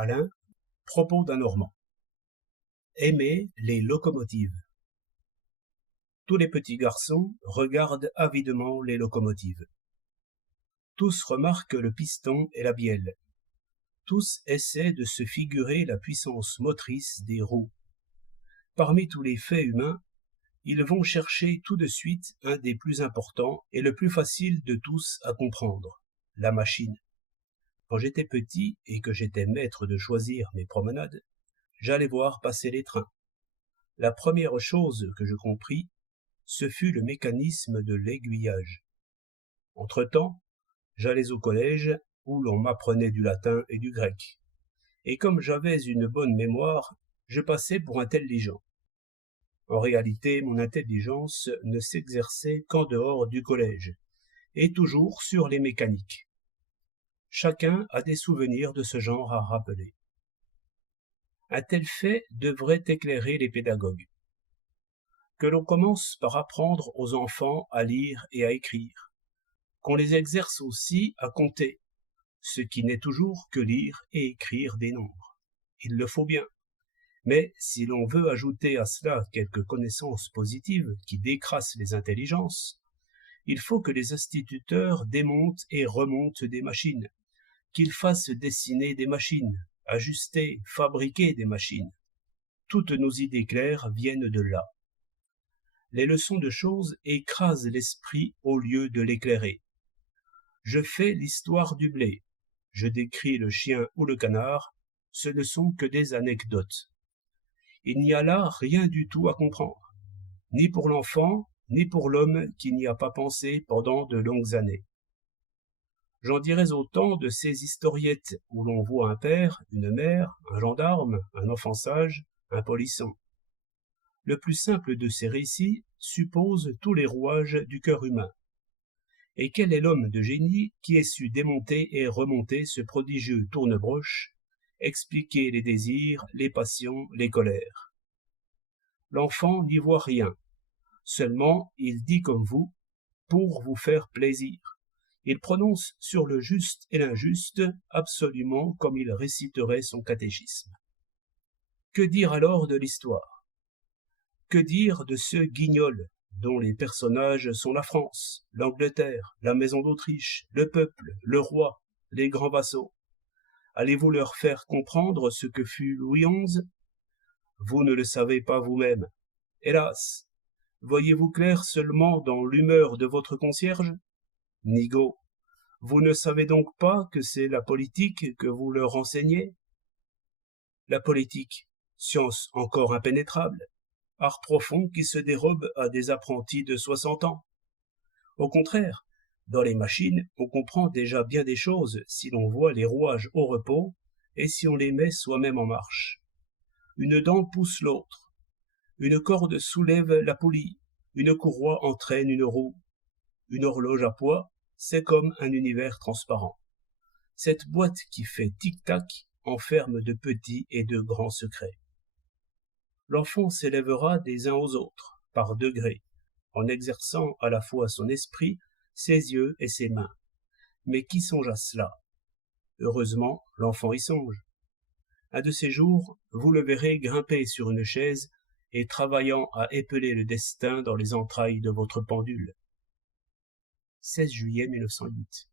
Alain, propos d'un Normand. Aimer les locomotives. Tous les petits garçons regardent avidement les locomotives. Tous remarquent le piston et la bielle. Tous essaient de se figurer la puissance motrice des roues. Parmi tous les faits humains, ils vont chercher tout de suite un des plus importants et le plus facile de tous à comprendre, la machine. Quand j'étais petit et que j'étais maître de choisir mes promenades, j'allais voir passer les trains. La première chose que je compris, ce fut le mécanisme de l'aiguillage. Entre-temps, j'allais au collège où l'on m'apprenait du latin et du grec. Et comme j'avais une bonne mémoire, je passais pour intelligent. En réalité, mon intelligence ne s'exerçait qu'en dehors du collège, et toujours sur les mécaniques. Chacun a des souvenirs de ce genre à rappeler. Un tel fait devrait éclairer les pédagogues. Que l'on commence par apprendre aux enfants à lire et à écrire, qu'on les exerce aussi à compter, ce qui n'est toujours que lire et écrire des nombres. Il le faut bien. Mais si l'on veut ajouter à cela quelques connaissances positives qui décrassent les intelligences, il faut que les instituteurs démontent et remontent des machines, qu'ils fassent dessiner des machines, ajuster, fabriquer des machines. Toutes nos idées claires viennent de là. Les leçons de choses écrasent l'esprit au lieu de l'éclairer. Je fais l'histoire du blé, je décris le chien ou le canard, ce ne sont que des anecdotes. Il n'y a là rien du tout à comprendre, ni pour l'enfant, ni pour l'homme qui n'y a pas pensé pendant de longues années. J'en dirais autant de ces historiettes où l'on voit un père, une mère, un gendarme, un enfant sage, un polisson. Le plus simple de ces récits suppose tous les rouages du cœur humain. Et quel est l'homme de génie qui ait su démonter et remonter ce prodigieux tourne-broche, expliquer les désirs, les passions, les colères? L'enfant n'y voit rien. Seulement, il dit comme vous, pour vous faire plaisir. Il prononce sur le juste et l'injuste absolument comme il réciterait son catéchisme. Que dire alors de l'histoire? Que dire de ce Guignol, dont les personnages sont la France, l'Angleterre, la maison d'Autriche, le peuple, le roi, les grands vassaux? Allez-vous leur faire comprendre ce que fut Louis XI? Vous ne le savez pas vous-même. Hélas, voyez-vous clair seulement dans l'humeur de votre concierge? Nigaud, vous ne savez donc pas que c'est la politique que vous leur enseignez? La politique, science encore impénétrable, art profond qui se dérobe à des apprentis de 60 ans. Au contraire, dans les machines, on comprend déjà bien des choses si l'on voit les rouages au repos et si on les met soi-même en marche. Une dent pousse l'autre, une corde soulève la poulie, une courroie entraîne une roue, une horloge à poids, c'est comme un univers transparent. Cette boîte qui fait tic-tac enferme de petits et de grands secrets. L'enfant s'élèvera des uns aux autres, par degrés, en exerçant à la fois son esprit, ses yeux et ses mains. Mais qui songe à cela? Heureusement, l'enfant y songe. Un de ces jours, vous le verrez grimper sur une chaise et travaillant à épeler le destin dans les entrailles de votre pendule. 16 juillet 1908.